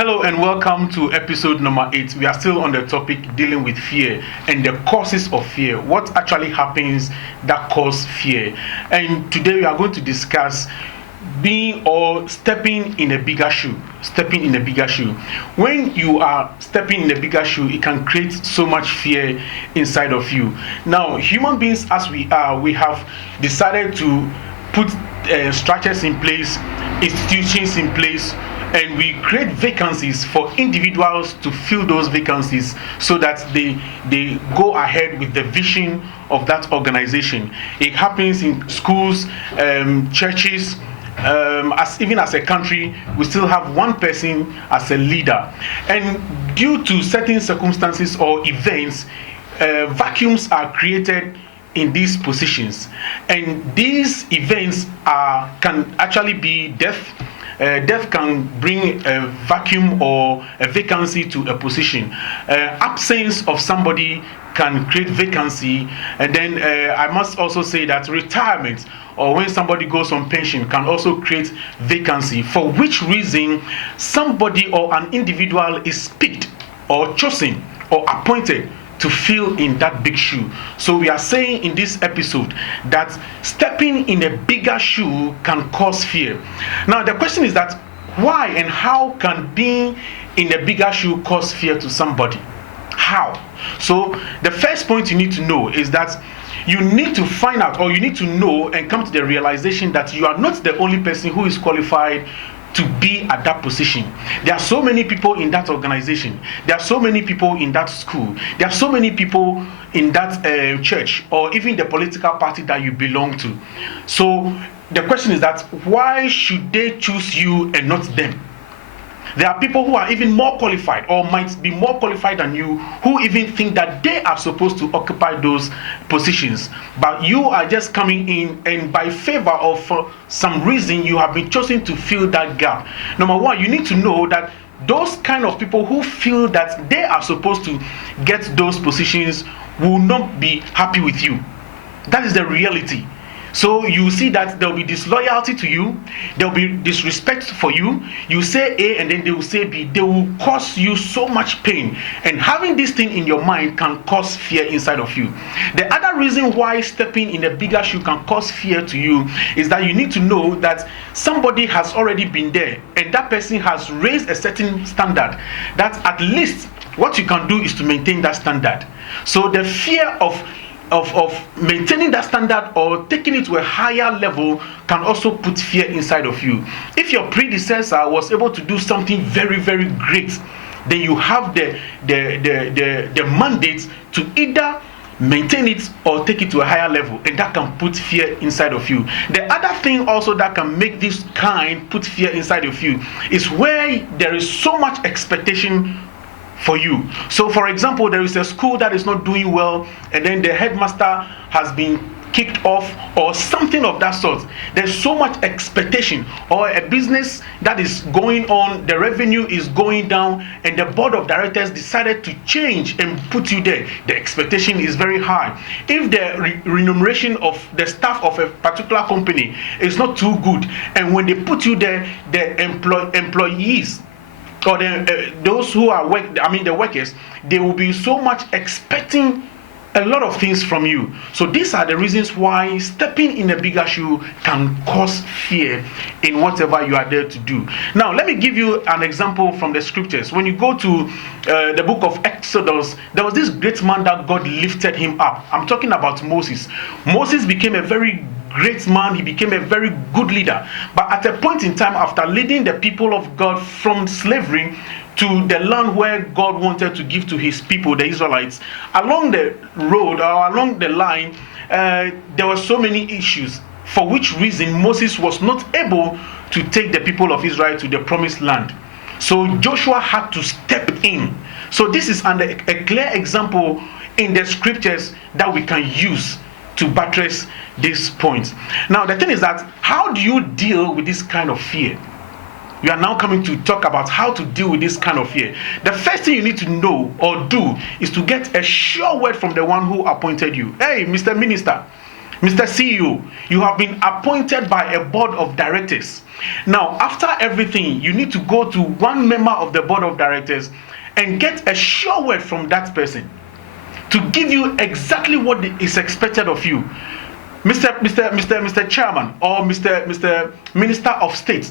Hello and welcome to episode number 8. We are still on the topic dealing with fear and the causes of fear. What actually happens that cause fear? And today we are going to discuss being or stepping in a bigger shoe. Stepping in a bigger shoe. When you are stepping in a bigger shoe, it can create so much fear inside of you. Now, human beings as we are, we have decided to put structures in place, institutions in place, and we create vacancies for individuals to fill those vacancies so that they go ahead with the vision of that organization. It happens in schools, churches, even as a country, we still have one person as a leader. And due to certain circumstances or events, vacuums are created in these positions. And these events can actually be death. Death can bring a vacuum or a vacancy to a position. Absence of somebody can create vacancy. And then I must also say that retirement or when somebody goes on pension can also create vacancy, for which reason somebody or an individual is picked or chosen or appointed to fill in that big shoe. So we are saying in this episode that stepping in a bigger shoe can cause fear. Now the question is that why and how can being in a bigger shoe cause fear to somebody? How? So the first point you need to know is that you need to find out, or you need to know and come to the realization that you are not the only person who is qualified to be at that position. There are so many people in that organization. There are so many people in that school. There are so many people in that church or even the political party that you belong to. So the question is that why should they choose you and not them? There are people who are even more qualified or might be more qualified than you who even think that they are supposed to occupy those positions. But you are just coming in and by favor of some reason you have been chosen to fill that gap. Number one, you need to know that those kind of people who feel that they are supposed to get those positions will not be happy with you. That is the reality. So you see that there will be disloyalty to you, there will be disrespect for you. You say A and then they will say B. They will cause you so much pain. And having this thing in your mind can cause fear inside of you. The other reason why stepping in a bigger shoe can cause fear to you is that you need to know that somebody has already been there and that person has raised a certain standard that at least what you can do is to maintain that standard. So the fear of maintaining that standard or taking it to a higher level can also put fear inside of you. If your predecessor was able to do something very, very great, then you have the mandate to either maintain it or take it to a higher level, and that can put fear inside of you. The other thing also that can make this kind put fear inside of you is where there is so much expectation for you. So for example, there is a school that is not doing well and then the headmaster has been kicked off or something of that sort. There's so much expectation, or a business that is going on, the revenue is going down and the board of directors decided to change and put you there. The expectation is very high. If the remuneration of the staff of a particular company is not too good, and when they put you there, the employees or those who are the workers, they will be so much expecting a lot of things from you. So these are the reasons why stepping in a bigger shoe can cause fear in whatever you are there to do. Now let me give you an example from the scriptures. When you go to the book of Exodus, there was this great man that God lifted him up. I'm talking about Moses. Moses became a very great man. He became a very good leader. But at a point in time, after leading the people of God from slavery to the land where God wanted to give to his people, the Israelites, along the road or along the line, there were so many issues, for which reason Moses was not able to take the people of Israel to the promised land. So Joshua had to step in. So this is a clear example in the scriptures that we can use to buttress this point. Now the thing is that how do you deal with this kind of fear? We are now coming to talk about how to deal with this kind of fear. The first thing you need to know or do is to get a sure word from the one who appointed you. Hey, Mr. Minister, Mr. CEO, you have been appointed by a board of directors. Now, after everything, you need to go to one member of the board of directors and get a sure word from that person to give you exactly what is expected of you. Mr. Chairman or Mr. Minister of State,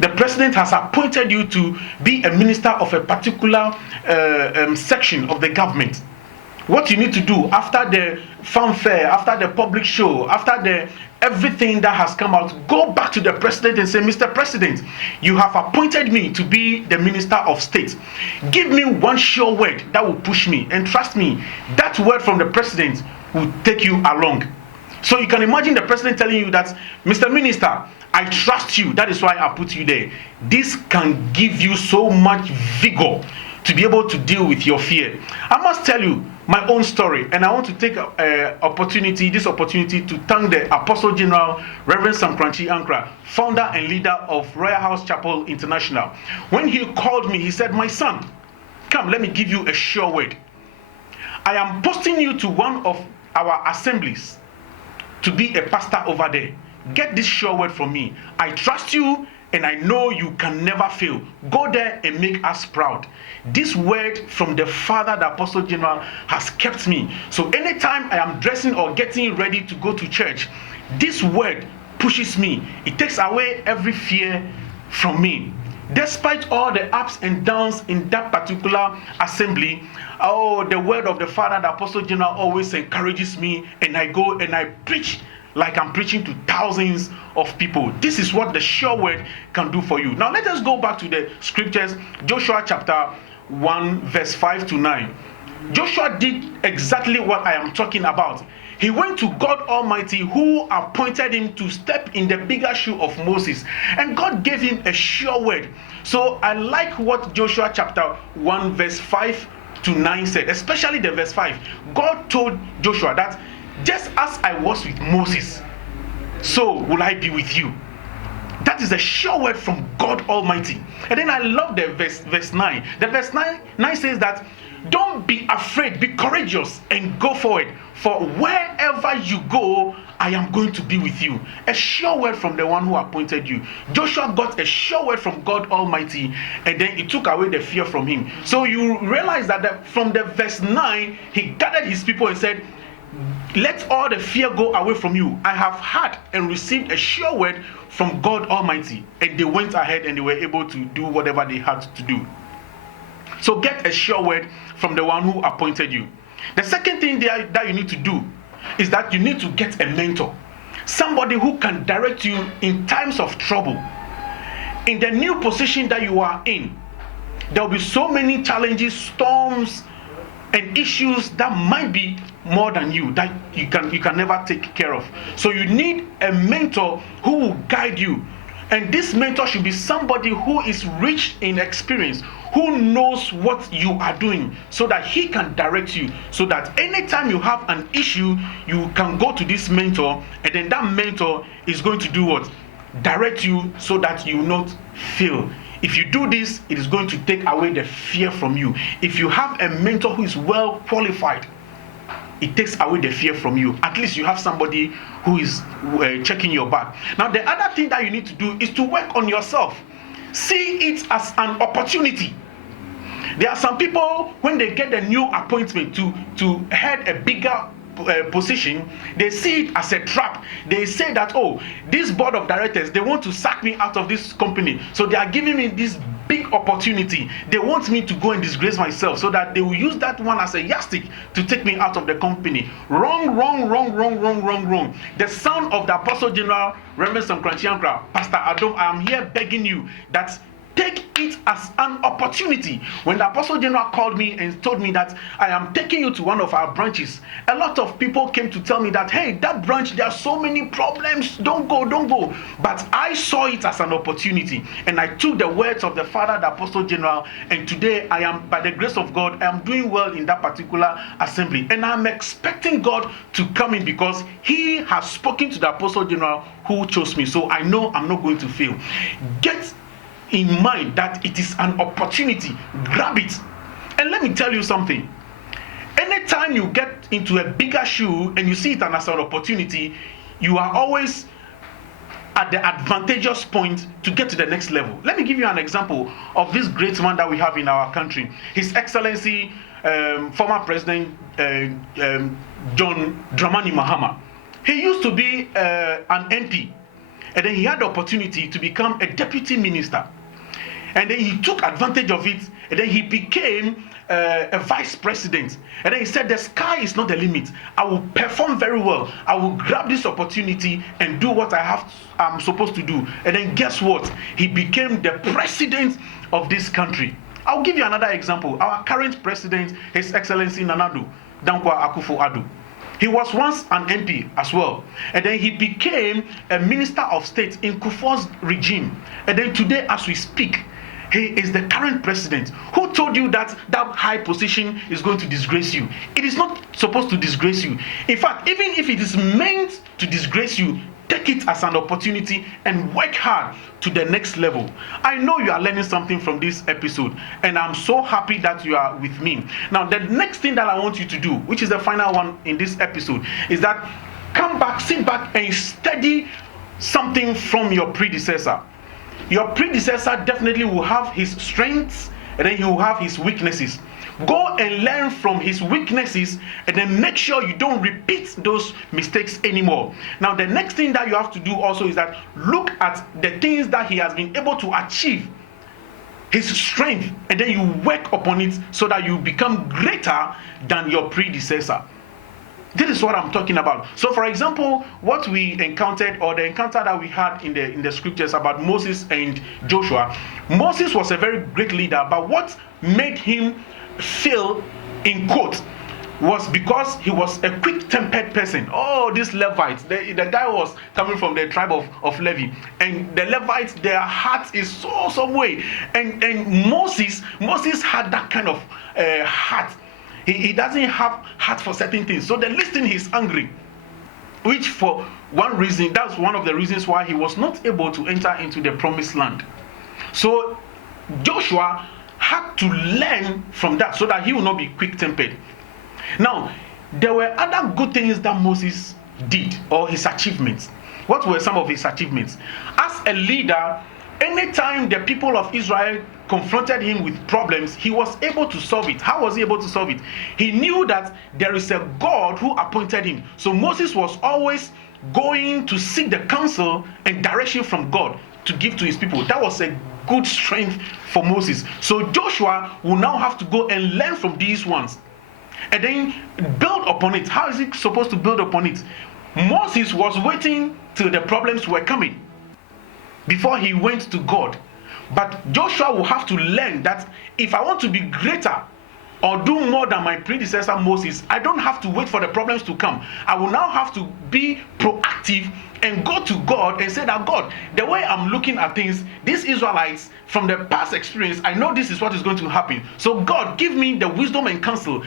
the president has appointed you to be a minister of a particular section of the government. What you need to do after the fanfare, after the public show, after everything that has come out, go back to the president and say, Mr. President, you have appointed me to be the Minister of State. Give me one sure word that will push me. And trust me, that word from the president will take you along. So you can imagine the president telling you that, Mr. Minister, I trust you. That is why I put you there. This can give you so much vigor to be able to deal with your fear. I must tell you my own story, and I want to take this opportunity to thank the Apostle General Reverend Sam Kranchi Ankra, founder and leader of Royal House Chapel International. When he called me, he said, my son, come, let me give you a sure word. I am posting you to one of our assemblies to be a pastor over there. Get this sure word from me. I trust you, and I know you can never fail. Go there and make us proud. This word from the Father, the Apostle General, has kept me. So anytime I am dressing or getting ready to go to church, this word pushes me. It takes away every fear from me. Despite all the ups and downs in that particular assembly, the word of the Father, the Apostle General, always encourages me, and I go and I preach like I'm preaching to thousands of people. This is what the sure word can do for you. Now let us go back to the scriptures, Joshua chapter 1 verse 5 to 9. Joshua did exactly what I am talking about. He went to God Almighty, who appointed him to step in the bigger shoe of Moses, and God gave him a sure word. So I like what Joshua chapter 1 verse 5 to 9 said, especially the verse 5. God told Joshua that just as I was with Moses, so will I be with you. That is a sure word from God Almighty. And then I love the verse 9. The verse 9 says that, don't be afraid, be courageous and go forward. For wherever you go, I am going to be with you. A sure word from the one who appointed you. Joshua got a sure word from God Almighty, and then it took away the fear from him. So you realize that from the verse 9, he gathered his people and said, let all the fear go away from you. I have had and received a sure word from God Almighty. And they went ahead and they were able to do whatever they had to do. So get a sure word from the one who appointed you. The second thing that you need to do is that you need to get a mentor. Somebody who can direct you in times of trouble. In the new position that you are in, there will be so many challenges, storms, and issues that might be more than you, that you can never take care of. So you need a mentor who will guide you. And this mentor should be somebody who is rich in experience, who knows what you are doing, so that he can direct you, so that anytime you have an issue, you can go to this mentor, and then that mentor is going to do what? Direct you so that you will not fail. If you do this, it is going to take away the fear from you. If you have a mentor who is well qualified, it takes away the fear from you. At least you have somebody who is checking your back. Now, the other thing that you need to do is to work on yourself. See it as an opportunity. There are some people, when they get a new appointment to head a bigger position, they see it as a trap. They say that, oh, this board of directors, they want to sack me out of this company, so they are giving me this big opportunity. They want me to go and disgrace myself, so that they will use that one as a yardstick to take me out of the company. Wrong. The son of the Apostle General Reverend Sam Kranchi Ankra, Pastor Adom, I am here begging you that take it as an opportunity. When the Apostle General called me and told me that I am taking you to one of our branches, a lot of people came to tell me that, hey, that branch, there are so many problems, don't go. But I saw it as an opportunity, and I took the words of the Father, the Apostle General, and today I am, by the grace of God, I am doing well in that particular assembly. And I'm expecting God to come in, because he has spoken to the Apostle General who chose me. So I know I'm not going to fail. Get in mind that it is an opportunity. Grab it. And let me tell you something. Anytime you get into a bigger shoe and you see it as an opportunity, you are always at the advantageous point to get to the next level. Let me give you an example of this great man that we have in our country. His Excellency, former President John Dramani Mahama. He used to be an MP, and then he had the opportunity to become a deputy minister. And then he took advantage of it, and then he became a vice president. And then he said, the sky is not the limit. I will perform very well. I will grab this opportunity and do what I'm supposed to do. And then guess what? He became the president of this country. I'll give you another example. Our current president, His Excellency Nana Dankwa Akufo-Addo. He was once an MP as well. And then he became a minister of state in Kufuor's regime. And then today, as we speak, he is the current president. Who told you that that high position is going to disgrace you? It is not supposed to disgrace you. In fact, even if it is meant to disgrace you, take it as an opportunity and work hard to the next level. I know you are learning something from this episode, and I'm so happy that you are with me. Now, the next thing that I want you to do, which is the final one in this episode, is that come back, sit back, and study something from your predecessor. Your predecessor definitely will have his strengths, and then he will have his weaknesses. Go and learn from his weaknesses, and then make sure you don't repeat those mistakes anymore. Now, the next thing that you have to do also is that look at the things that he has been able to achieve, his strength, and then you work upon it so that you become greater than your predecessor. This is what I'm talking about. So, for example, what we encountered, or the encounter that we had in the scriptures about Moses and Joshua. Moses was a very great leader, but what made him fail in quote was because he was a quick-tempered person. Oh, this Levites, the guy was coming from the tribe of Levi, and the Levites, their heart is some way, and Moses had that kind of heart. He doesn't have heart for certain things. So the least thing, he's angry. Which for one reason, that's one of the reasons why he was not able to enter into the promised land. So Joshua had to learn from that so that he will not be quick-tempered. Now, there were other good things that Moses did, or his achievements. What were some of his achievements? As a leader, anytime the people of Israel confronted him with problems, he was able to solve it. How was he able to solve it? He knew that there is a God who appointed him. So Moses was always going to seek the counsel and direction from God to give to his people. That was a good strength for Moses. So Joshua will now have to go and learn from these ones and then build upon it. How is he supposed to build upon it? Moses was waiting till the problems were coming before he went to God. But Joshua will have to learn that if I want to be greater or do more than my predecessor Moses, I don't have to wait for the problems to come. I will now have to be proactive and go to God and say that, God, the way I'm looking at things, these Israelites, from the past experience, I know this is what is going to happen. So God, give me the wisdom and counsel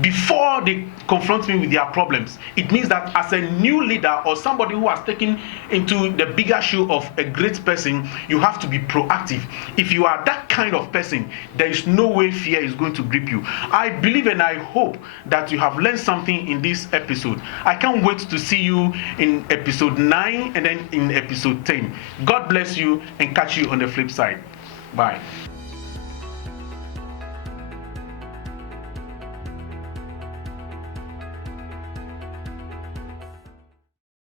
before they confront me with their problems. It means that as a new leader or somebody who has taken into the bigger shoe of a great person, you have to be proactive. If you are that kind of person, there is no way fear is going to grip you. I believe and I hope that you have learned something in this episode. I can't wait to see you in episode 9 and then in episode 10. God bless you and catch you on the flip side. Bye.